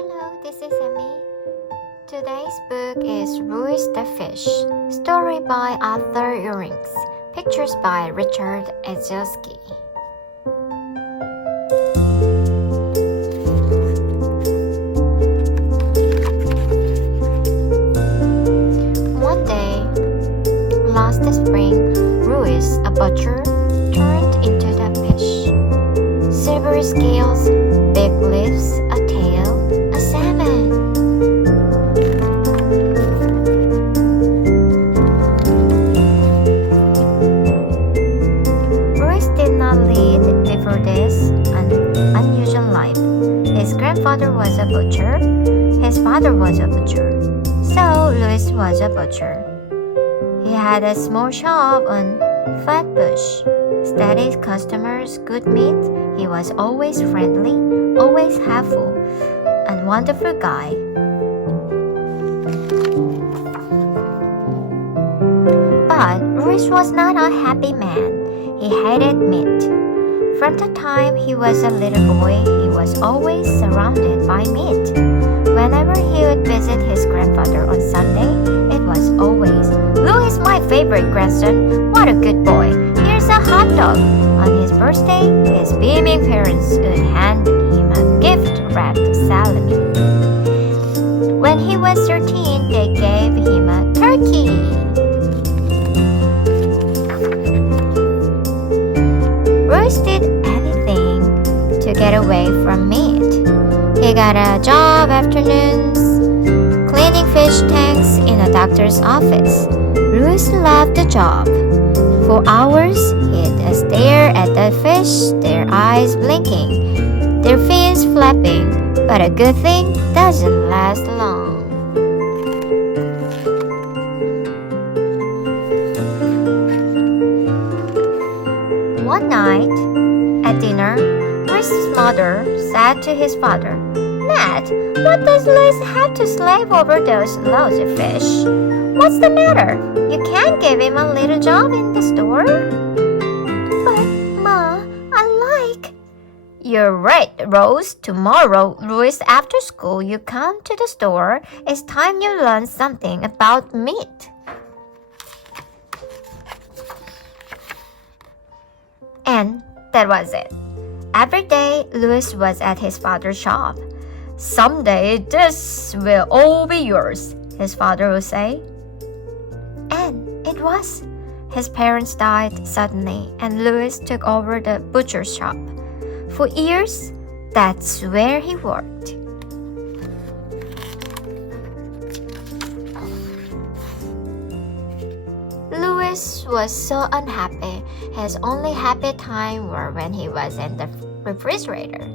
Hello, this is Emmy. Today's book is Louis the Fish, story by Arthur Ewings, pictures by Richard Ezelski. One day, last spring, Louis, a butcher, turned into the fish. Silvery scales, big lips, a tail, a salmon. Louis did not lead before this an unusual life. His grandfather was a butcher. His father was a butcher. So Louis was a butcher. He had a small shop on Flatbush. Steady customers, good meat. He was always friendly, always helpful, and wonderful guy. But Louis was not a happy man. He hated meat. From the time he was a little boy, he was always surrounded by meat. Whenever he would visit his grandfather on Sunday, it was always, "Louis, my favorite grandson, what a good boy. Here's a hot dog." On his birthday, his beaming parents would hand him a gift-wrapped salami. When he was 13, they gave him a turkey. Louis did anything to get away from meat. He got a job afternoons, cleaning fish tanks in a doctor's office. Louis loved the job. For hours, he'd stare at the fish, their eyes blinking, their fins flapping, but a good thing doesn't last long. One night, at dinner, Louis's mother said to his father, "Ned, what does Louis have to slave over those loads of fish? What's the matter? You can't give him a little job in the store?" "But, Ma, I like..." "You're right, Rose. Tomorrow, Louis, after school, you come to the store. It's time you learn something about meat." And that was it. Every day, Louis was at his father's shop. "Someday, this will all be yours," his father would say. And it was. His parents died suddenly, and Louis took over the butcher's shop. For years, that's where he worked. Louis was so unhappy. His only happy time were when he was in the refrigerator.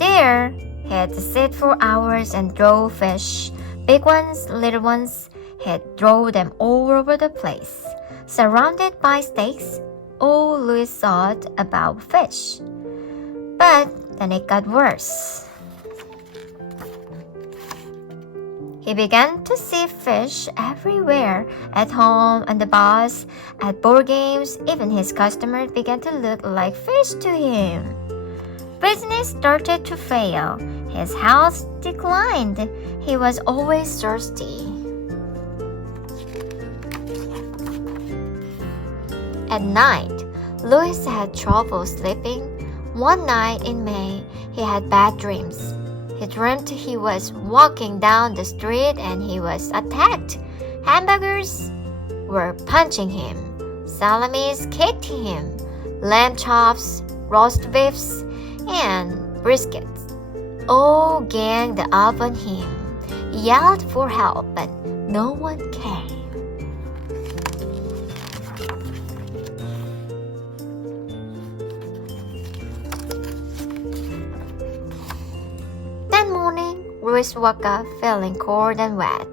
There, he'd sit for hours and throw fish, big ones, little ones. He'd throw them all over the place. Surrounded by steaks, all Louis thought about fish. But then it got worse. He began to see fish everywhere, at home, on the bus, at board games. Even his customers began to look like fish to him. Business started to fail. His health declined. He was always thirsty. At night, Louis had trouble sleeping. One night in May, he had bad dreams. He dreamt he was walking down the street and he was attacked. Hamburgers were punching him. Salamis kicked him. Lamb chops, roast beefs, and briskets all ganged up on him. He yelled for help, but no one came. That morning, Louis woke up feeling cold and wet.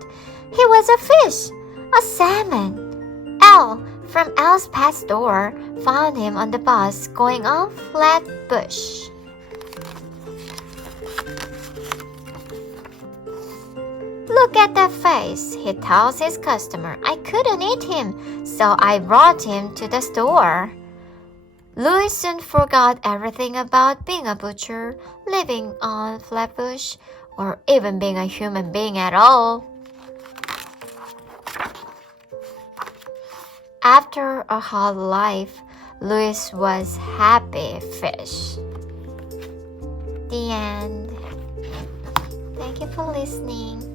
He was a fish, a salmon. Elle, from Elle's pet store, found him on the bus going on Flatbush. "Look at that face," he tells his customer. "I couldn't eat him, so I brought him to the store." Louis soon forgot everything about being a butcher, living on Flatbush, or even being a human being at all. After a hard life, Louis was happy fish. The end. Thank you for listening.